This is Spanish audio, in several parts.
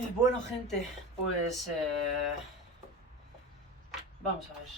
Ay, bueno, gente, pues vamos a ver.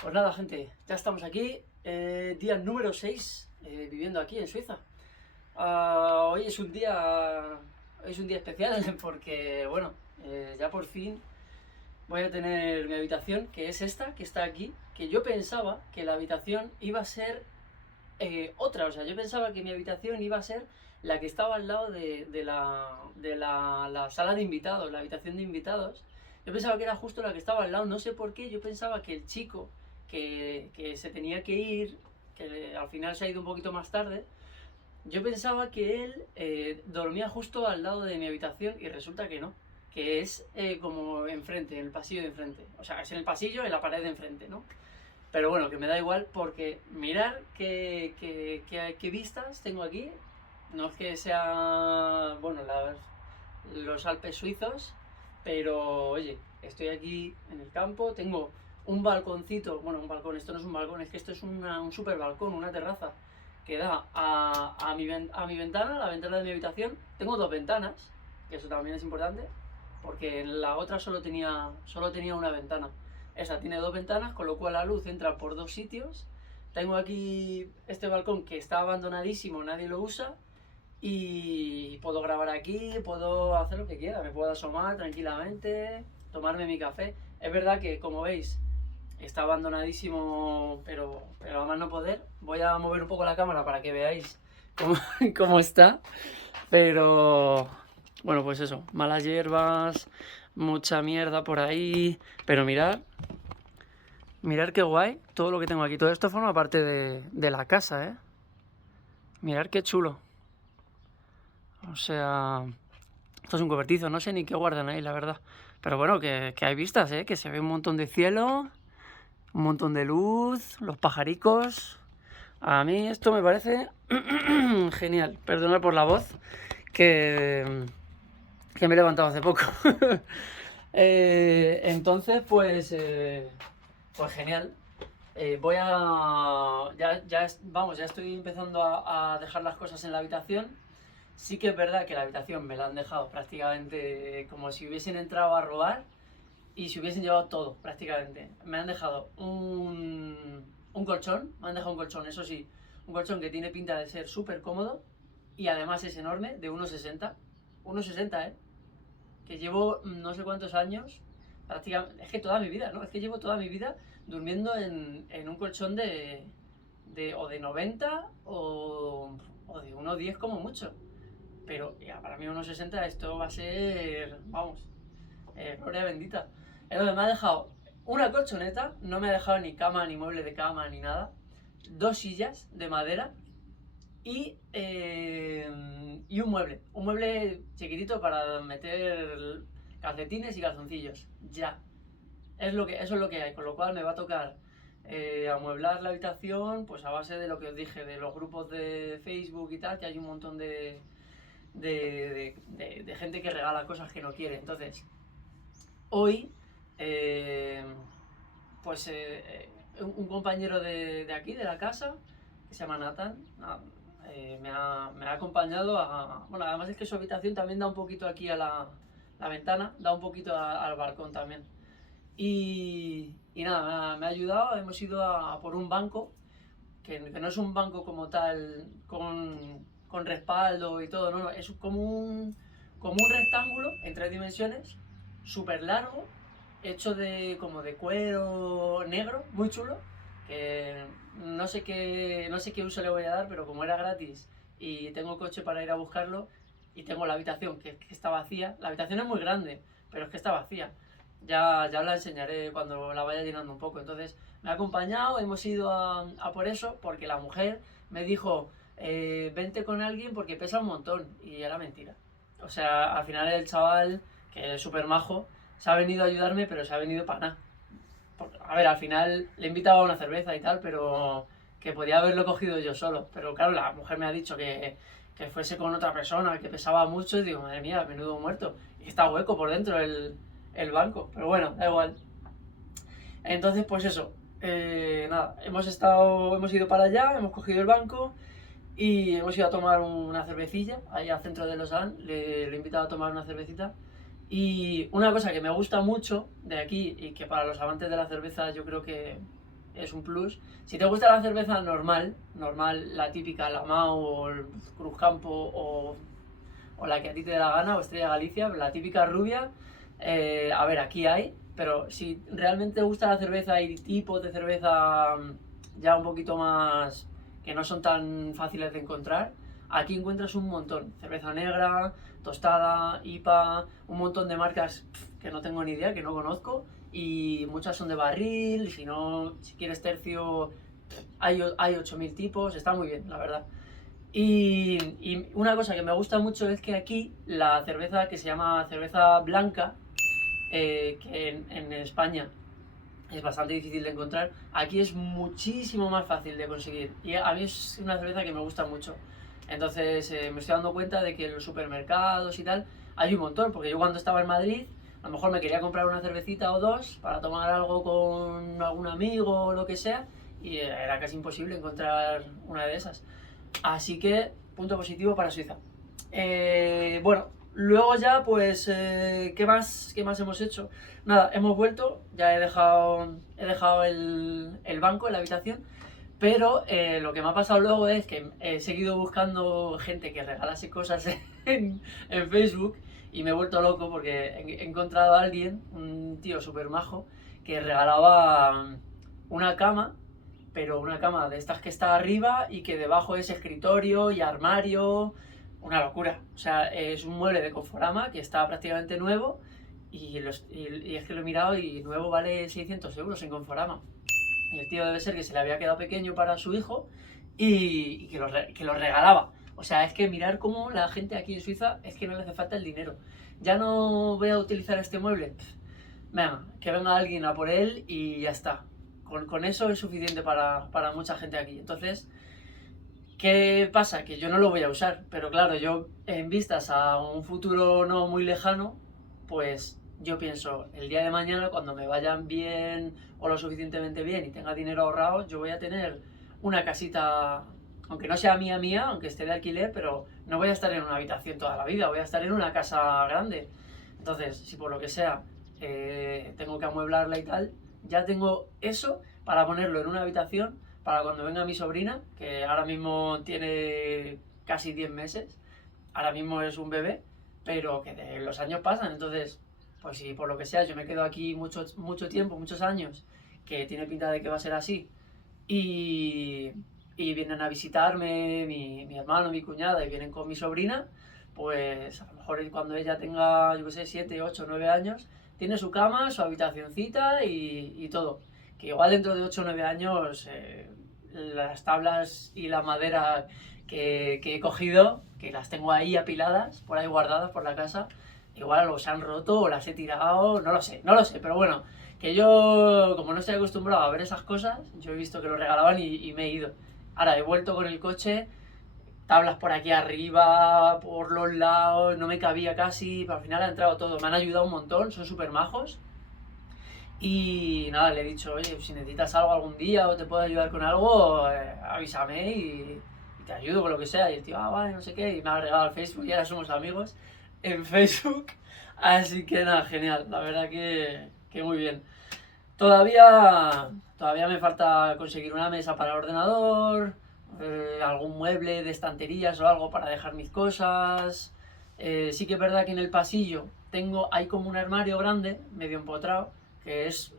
Pues nada, gente, ya estamos aquí, día número 6, viviendo aquí en Suiza. Hoy es un día especial porque, bueno, ya por fin voy a tener mi habitación, que es esta, que está aquí, que yo pensaba que la habitación iba a ser otra, o sea, yo pensaba que mi habitación iba a ser la que estaba al lado de la sala de invitados, la habitación de invitados. Yo pensaba que era justo la que estaba al lado, no sé por qué, yo pensaba que el chico que se tenía que ir, que al final se ha ido un poquito más tarde, yo pensaba que él dormía justo al lado de mi habitación y resulta que no, que es como enfrente, en el pasillo de enfrente, o sea, es en el pasillo, en la pared de enfrente, ¿no? Pero bueno, que me da igual porque mirar qué vistas tengo aquí. No es que sea, bueno, los Alpes suizos, pero oye, estoy aquí en el campo, tengo un balconcito, bueno, un balcón, esto no es un balcón, es que esto es un super balcón, una terraza que da a mi ventana, la ventana de mi habitación. Tengo dos ventanas, que eso también es importante, porque en la otra solo tenía una ventana. Esa tiene dos ventanas, con lo cual la luz entra por dos sitios. Tengo aquí este balcón que está abandonadísimo, nadie lo usa. Y puedo grabar aquí, puedo hacer lo que quiera, me puedo asomar tranquilamente, tomarme mi café. Es verdad que, como veis, está abandonadísimo, pero a más no poder. Voy a mover un poco la cámara para que veáis cómo, cómo está. Pero, bueno, pues eso, malas hierbas, mucha mierda por ahí. Pero mirad qué guay todo lo que tengo aquí. Todo esto forma parte de la casa, ¿eh? Mirad qué chulo. O sea, esto es un cobertizo, no sé ni qué guardan ahí, la verdad. Pero bueno, que hay vistas, ¿eh? Que se ve un montón de cielo, un montón de luz, los pajaricos. A mí esto me parece genial. Perdonad por la voz, que, que me he levantado hace poco. Entonces, pues genial. Voy a... vamos, ya estoy empezando a dejar las cosas en la habitación. Sí que es verdad que la habitación me la han dejado prácticamente como si hubiesen entrado a robar y se hubiesen llevado todo, prácticamente. Me han dejado un colchón, me han dejado un colchón, eso sí, un colchón que tiene pinta de ser súper cómodo y además es enorme, de 1,60. 1,60, ¿eh? Que llevo no sé cuántos años, prácticamente, es que toda mi vida, ¿no? Es que llevo toda mi vida durmiendo en un colchón o de 90 o de 1,10 como mucho. Pero ya, para mí 1,60 esto va a ser, vamos, gloria bendita. Entonces me ha dejado una colchoneta, no me ha dejado ni cama, ni mueble de cama, ni nada. Dos sillas de madera y un mueble chiquitito para meter calcetines y calzoncillos. Ya, eso es lo que hay, con lo cual me va a tocar amueblar la habitación, pues a base de lo que os dije, de los grupos de Facebook y tal, que hay un montón de gente que regala cosas que no quiere. Entonces, hoy, pues un compañero de aquí, de la casa, que se llama Nathan, me ha acompañado a... Bueno, además es que su habitación también da un poquito aquí a la ventana, da un poquito al balcón también. Y nada, me ha ayudado, hemos ido a por un banco, que no es un banco como tal, con respaldo y todo, no, es como un rectángulo en 3 dimensiones, súper largo, hecho como de cuero negro, muy chulo, que no sé qué uso le voy a dar, pero como era gratis y tengo coche para ir a buscarlo y tengo la habitación que está vacía, la habitación es muy grande, pero es que está vacía. Ya os la enseñaré cuando la vaya llenando un poco. Entonces me ha acompañado, hemos ido a por eso, porque la mujer me dijo, vente con alguien porque pesa un montón. Y era mentira. O sea, al final el chaval, que es súper majo, se ha venido a ayudarme, pero se ha venido para nada. A ver, al final le he invitado a una cerveza y tal, pero que podía haberlo cogido yo solo. Pero claro, la mujer me ha dicho que fuese con otra persona, que pesaba mucho, y digo, madre mía, menudo muerto. Y está hueco por dentro el banco, pero bueno, da igual. Entonces, pues eso, nada, hemos ido para allá, hemos cogido el banco y hemos ido a tomar una cervecilla ahí al centro de Lausanne, le he invitado a tomar una cervecita. Y una cosa que me gusta mucho de aquí y que para los amantes de la cerveza yo creo que es un plus, si te gusta la cerveza normal, la típica, la Mau o el Cruzcampo o la que a ti te dé la gana, o Estrella Galicia, la típica rubia, a ver, aquí hay, pero si realmente te gusta la cerveza, hay tipos de cerveza ya un poquito más que no son tan fáciles de encontrar. Aquí encuentras un montón, cerveza negra, tostada, IPA, un montón de marcas que no tengo ni idea, que no conozco, y muchas son de barril, y si no, si quieres tercio, hay 8000 tipos, está muy bien, la verdad. Y una cosa que me gusta mucho es que aquí la cerveza que se llama cerveza blanca, que en España es bastante difícil de encontrar, aquí es muchísimo más fácil de conseguir. Y a mí es una cerveza que me gusta mucho. Entonces me estoy dando cuenta de que en los supermercados y tal hay un montón, porque yo cuando estaba en Madrid a lo mejor me quería comprar una cervecita o dos para tomar algo con algún amigo o lo que sea, y era casi imposible encontrar una de esas. Así que, punto positivo para Suiza. Bueno, luego ya, pues, ¿qué más hemos hecho? Nada, hemos vuelto, ya he dejado el banco en la habitación, pero lo que me ha pasado luego es que he seguido buscando gente que regalase cosas en Facebook y me he vuelto loco porque he encontrado a alguien, un tío súper majo, que regalaba una cama, pero una cama de estas que está arriba y que debajo es escritorio y armario, una locura. O sea, es un mueble de Conforama que está prácticamente nuevo y es que lo he mirado y nuevo vale 600 euros en Conforama. Y el tío debe ser que se le había quedado pequeño para su hijo y que lo regalaba. O sea, es que mirar cómo la gente aquí en Suiza es que no le hace falta el dinero. Ya no voy a utilizar este mueble. Venga, que venga alguien a por él y ya está. Con eso es suficiente para mucha gente aquí. Entonces, ¿qué pasa? Que yo no lo voy a usar. Pero claro, yo en vistas a un futuro no muy lejano, pues yo pienso, el día de mañana, cuando me vayan bien o lo suficientemente bien y tenga dinero ahorrado, yo voy a tener una casita, aunque no sea mía, aunque esté de alquiler, pero no voy a estar en una habitación toda la vida, voy a estar en una casa grande. Entonces, si por lo que sea tengo que amueblarla y tal, ya tengo eso para ponerlo en una habitación para cuando venga mi sobrina, que ahora mismo tiene casi 10 meses, ahora mismo es un bebé, pero que los años pasan, entonces, pues si por lo que sea yo me quedo aquí mucho tiempo, muchos años, que tiene pinta de que va a ser así, y, y vienen a visitarme mi hermano, mi cuñada, y vienen con mi sobrina, pues a lo mejor cuando ella tenga, yo qué sé, 7, 8, 9 años, tiene su cama, su habitacioncita y todo. Que igual dentro de 8 o 9 años las tablas y la madera que he cogido, que las tengo ahí apiladas, por ahí guardadas por la casa, igual o se han roto o las he tirado, no lo sé, pero bueno, que yo, como no estoy acostumbrado a ver esas cosas, yo he visto que lo regalaban y me he ido. Ahora he vuelto con el coche, tablas por aquí arriba, por los lados, no me cabía casi, pero al final ha entrado todo, me han ayudado un montón, son súper majos. Y nada, le he dicho, oye, si necesitas algo algún día o te puedo ayudar con algo, avísame y te ayudo con lo que sea. Y el tío, vale, no sé qué, y me ha agregado al Facebook y ahora somos amigos en Facebook. Así que nada, genial, la verdad que muy bien. Todavía me falta conseguir una mesa para el ordenador, algún mueble de estanterías o algo para dejar mis cosas. Sí que es verdad que en el pasillo hay como un armario grande, medio empotrado, que es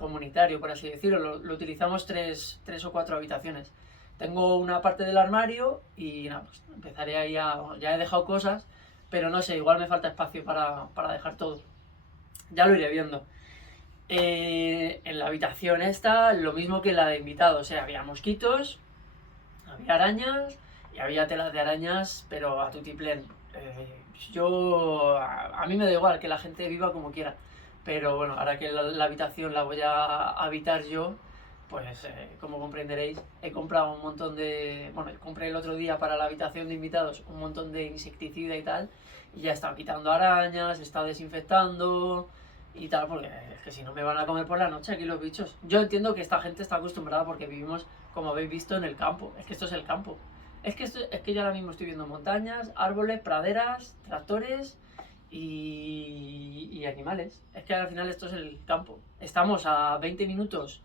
comunitario, por así decirlo. Lo utilizamos tres o cuatro habitaciones. Tengo una parte del armario y nada, pues empezaré ahí ya he dejado cosas, pero no sé, igual me falta espacio para dejar todo. Ya lo iré viendo. En la habitación esta, lo mismo que en la de invitados, o sea, había mosquitos, había arañas y había telas de arañas, pero a tutiplén. A mí me da igual que la gente viva como quiera, pero bueno, ahora que la habitación la voy a habitar yo, pues como comprenderéis, he comprado un montón bueno, compré el otro día para la habitación de invitados un montón de insecticida y tal, y ya he estado quitando arañas, he estado desinfectando y tal, porque es que si no me van a comer por la noche aquí los bichos. Yo entiendo que esta gente está acostumbrada porque vivimos, como habéis visto, en el campo, es que esto es el campo. Es que yo ahora mismo estoy viendo montañas, árboles, praderas, tractores y animales. Es que al final esto es el campo. Estamos a 20 minutos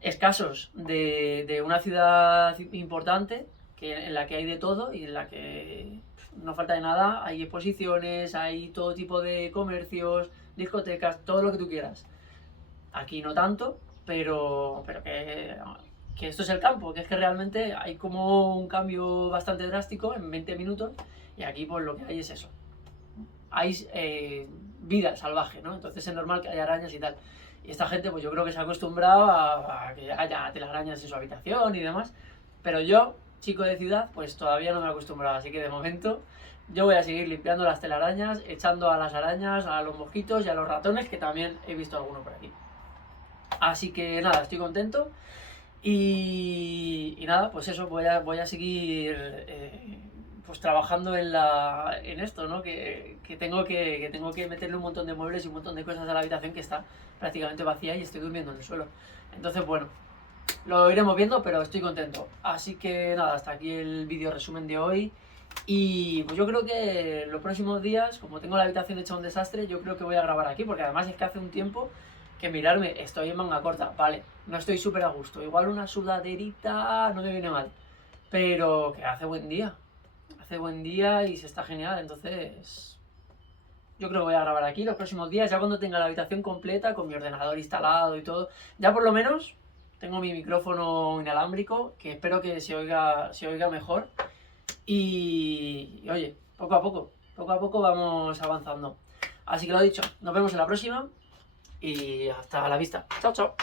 escasos de una ciudad importante en la que hay de todo y en la que no falta de nada. Hay exposiciones, hay todo tipo de comercios, discotecas, todo lo que tú quieras. Aquí no tanto, pero que esto es el campo, que es que realmente hay como un cambio bastante drástico en 20 minutos y aquí pues lo que hay es eso. Hay vida salvaje, ¿no? Entonces es normal que haya arañas y tal. Y esta gente pues yo creo que se ha acostumbrado a que haya telarañas en su habitación y demás. Pero yo, chico de ciudad, pues todavía no me he acostumbrado. Así que de momento yo voy a seguir limpiando las telarañas, echando a las arañas, a los mosquitos y a los ratones, que también he visto alguno por aquí. Así que nada, estoy contento. Y nada, pues eso, voy a seguir pues trabajando en esto, ¿no? Que tengo que meterle un montón de muebles y un montón de cosas a la habitación que está prácticamente vacía y estoy durmiendo en el suelo. Entonces, bueno, lo iremos viendo, pero estoy contento. Así que nada, hasta aquí el vídeo resumen de hoy. Y pues yo creo que los próximos días, como tengo la habitación hecha un desastre, yo creo que voy a grabar aquí, porque además es que hace un tiempo que mirarme, estoy en manga corta, vale, no estoy súper a gusto, igual una sudaderita no me viene mal, pero que hace buen día y se está genial, entonces yo creo que voy a grabar aquí los próximos días, ya cuando tenga la habitación completa, con mi ordenador instalado y todo, ya por lo menos tengo mi micrófono inalámbrico, que espero que se oiga mejor, y oye, poco a poco vamos avanzando. Así que lo dicho, nos vemos en la próxima y hasta la vista. Chao, chao.